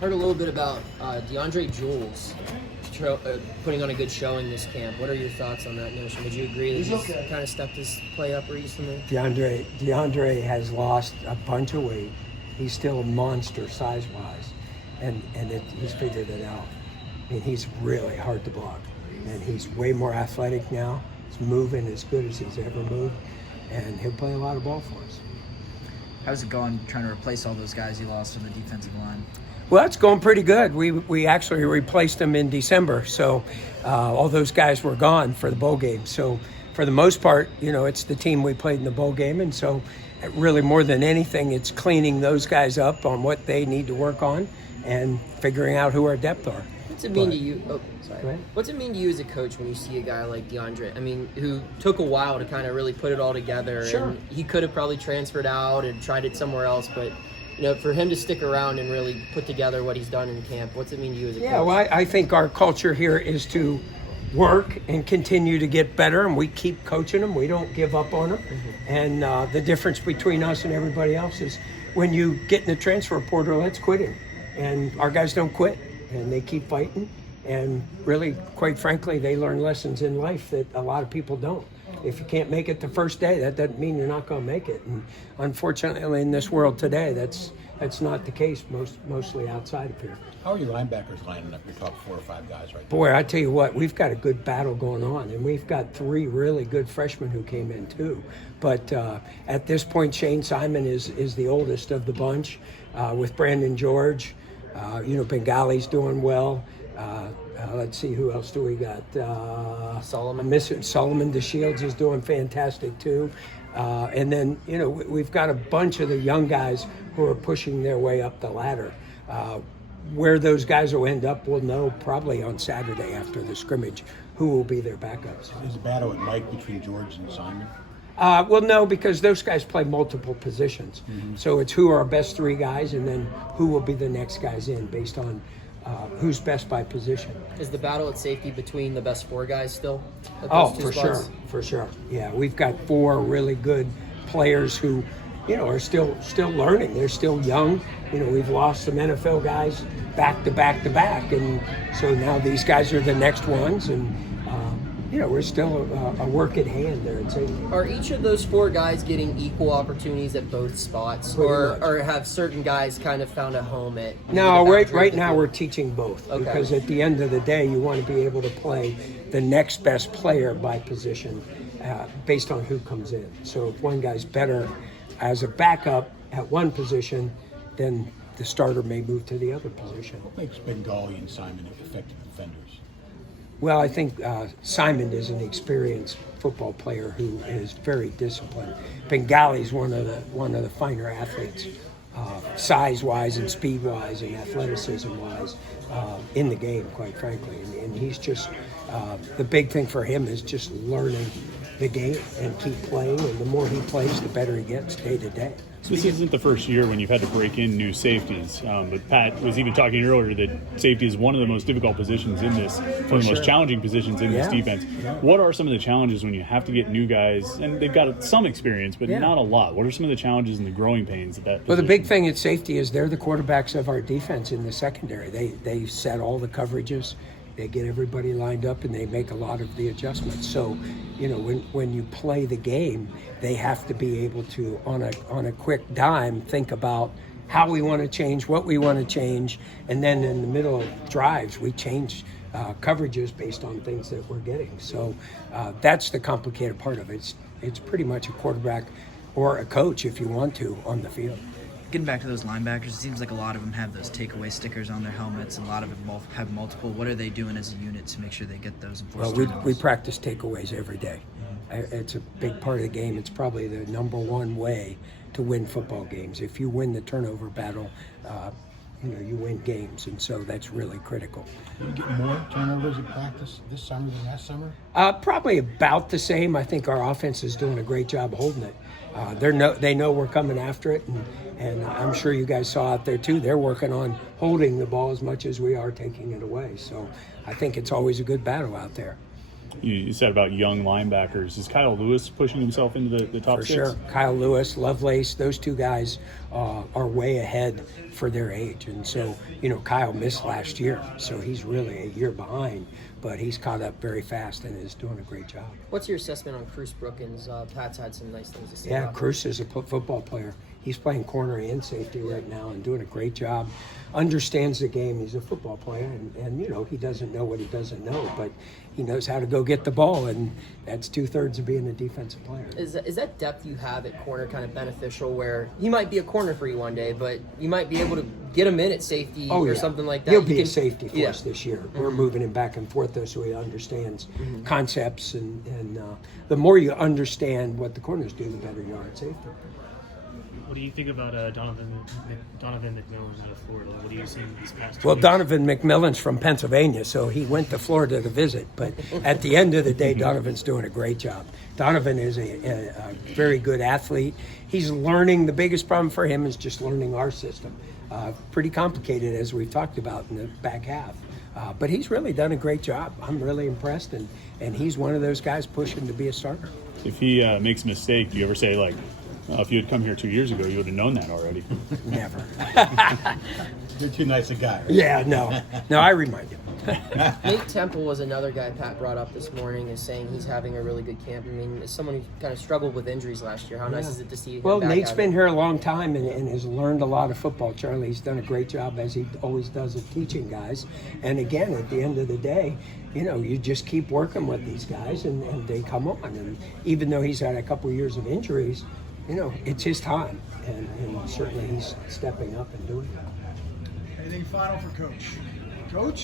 Heard a little bit about DeAndre Jules putting on a good showing this camp. What are your thoughts on that notion? Would you agree that he's kind of stepped his play up recently? DeAndre has lost a bunch of weight. He's still a monster size-wise, and he's figured it out. I mean, he's really hard to block, and he's way more athletic now. He's moving as good as he's ever moved, and he'll play a lot of ball for us. How's it going trying to replace all those guys you lost on the defensive line? Well, it's going pretty good. We actually replaced them in December, so all those guys were gone for the bowl game. So for the most part, it's the team we played in the bowl game, and so really more than anything, it's cleaning those guys up on what they need to work on and figuring out who our depth are. What's it mean to you? Oh, sorry. Right? What's it mean to you as a coach when you see a guy like DeAndre? I mean, who took a while to kind of really put it all together. Sure. And he could have probably transferred out and tried it somewhere else, but for him to stick around and really put together what he's done in camp, what's it mean to you as a coach? Yeah, well, I think our culture here is to work and continue to get better, and we keep coaching them. We don't give up on them. Mm-hmm. And the difference between us and everybody else is when you get in the transfer portal, that's quitting. And our guys don't quit, and they keep fighting. And really, quite frankly, they learn lessons in life that a lot of people don't. If you can't make it the first day, that doesn't mean you're not going to make it. And unfortunately, in this world today, that's not the case mostly outside of here. How are your linebackers lining up? Your top 4 or 5 guys right now? Boy, I tell you what, we've got a good battle going on, and we've got 3 really good freshmen who came in too. But at this point, Shane Simon is the oldest of the bunch, with Brandon George. Bengali's doing well. Let's see, who else do we got? Solomon. Solomon DeShields is doing fantastic too. And then, we've got a bunch of the young guys who are pushing their way up the ladder. Where those guys will end up, we'll know probably on Saturday after the scrimmage who will be their backups. There's a battle at Mike between George and Simon? Well, no, because those guys play multiple positions. Mm-hmm. So it's who are our best 3 guys, and then who will be the next guys in based on who's best by position. Is the battle at safety between the best 4 guys still? For sure. Yeah, we've got 4 really good players who, are still learning. They're still young. We've lost some NFL guys back to back to back, and so now these guys are the next ones, and we're still a work at hand there at safety. Are each of those 4 guys getting equal opportunities at both spots, or have certain guys kind of found a home at? No, right now we're teaching both, okay. Because at the end of the day, you want to be able to play the next best player by position based on who comes in. So if one guy's better as a backup at one position, then the starter may move to the other position. What makes Bengali and Simon effective defenders? Well, I think Simon is an experienced football player who is very disciplined. Bengali's one of the finer athletes, size-wise and speed-wise and athleticism-wise in the game, quite frankly. And he's just the big thing for him is just learning the game and keep playing. And the more he plays, the better he gets day to day. So this isn't the first year when you've had to break in new safeties. But Pat was even talking earlier that safety is one of the most difficult positions in this, one of the most challenging positions in this defense. Yeah. What are some of the challenges when you have to get new guys, and they've got some experience, but not a lot? What are some of the challenges and the growing pains of that position? Well, the big thing at safety is they're the quarterbacks of our defense in the secondary. They set all the coverages. They get everybody lined up, and they make a lot of the adjustments. So, when you play the game, they have to be able to, on a quick dime, think about how we want to change, what we want to change, and then in the middle of drives, we change coverages based on things that we're getting. So that's the complicated part of it. It's pretty much a quarterback or a coach, if you want to, on the field. Getting back to those linebackers, it seems like a lot of them have those takeaway stickers on their helmets, and a lot of them have multiple. What are they doing as a unit to make sure they get those enforced? Well, we practice takeaways every day. It's a big part of the game. It's probably the number 1 way to win football games. If you win the turnover battle, you win games, and so that's really critical. Did you get more turnovers at practice this summer than last summer? Probably about the same. I think our offense is doing a great job holding it. They know we're coming after it, and I'm sure you guys saw out there too. They're working on holding the ball as much as we are taking it away. So I think it's always a good battle out there. you said about young linebackers. Is Kyle Lewis pushing himself into the top For six? sure. Kyle Lewis, Lovelace, those two guys are way ahead for their age. And so, Kyle missed last year, so he's really a year behind, but he's caught up very fast and is doing a great job. What's your assessment on Cruz Brookins? Pat's had some nice things to say Yeah, about him. Cruz is a football player. He's playing corner and safety right now and doing a great job. Understands the game. He's a football player, and he doesn't know what he doesn't know, but he knows how to go get the ball, and that's 2/3 of being a defensive player. Is that depth you have at corner kind of beneficial where he might be a corner for you one day, but you might be able to get him in at safety or something like that? He'll be a safety for us this year. Mm-hmm. We're moving him back and forth, though, so he understands concepts, and the more you understand what the corners do, the better you are at safety. What do you think about Donovan McMillan of Florida? What do you see these past 2 Well, weeks? Donovan McMillan's from Pennsylvania, so he went to Florida to visit. But at the end of the day, Donovan's doing a great job. Donovan is a very good athlete. He's learning. The biggest problem for him is just learning our system. Pretty complicated, as we've talked about in the back half. But he's really done a great job. I'm really impressed, and he's one of those guys pushing to be a starter. If he makes a mistake, do you ever say, like, if you had come here 2 years ago, you would have known that already? Never. You're too nice a guy. Yeah, no, I remind him. Nate Temple was another guy Pat brought up this morning as saying he's having a really good camp. I mean, as someone who kind of struggled with injuries last year, how nice is it to see him Well, back Nate's out been there? here a long time and has learned a lot of football. Charlie's done a great job, as he always does, of teaching guys. And again, at the end of the day, you just keep working with these guys, and they come on. And even though he's had a couple years of injuries, it's his time. And certainly he's stepping up and doing that. Anything final for Coach? Coach?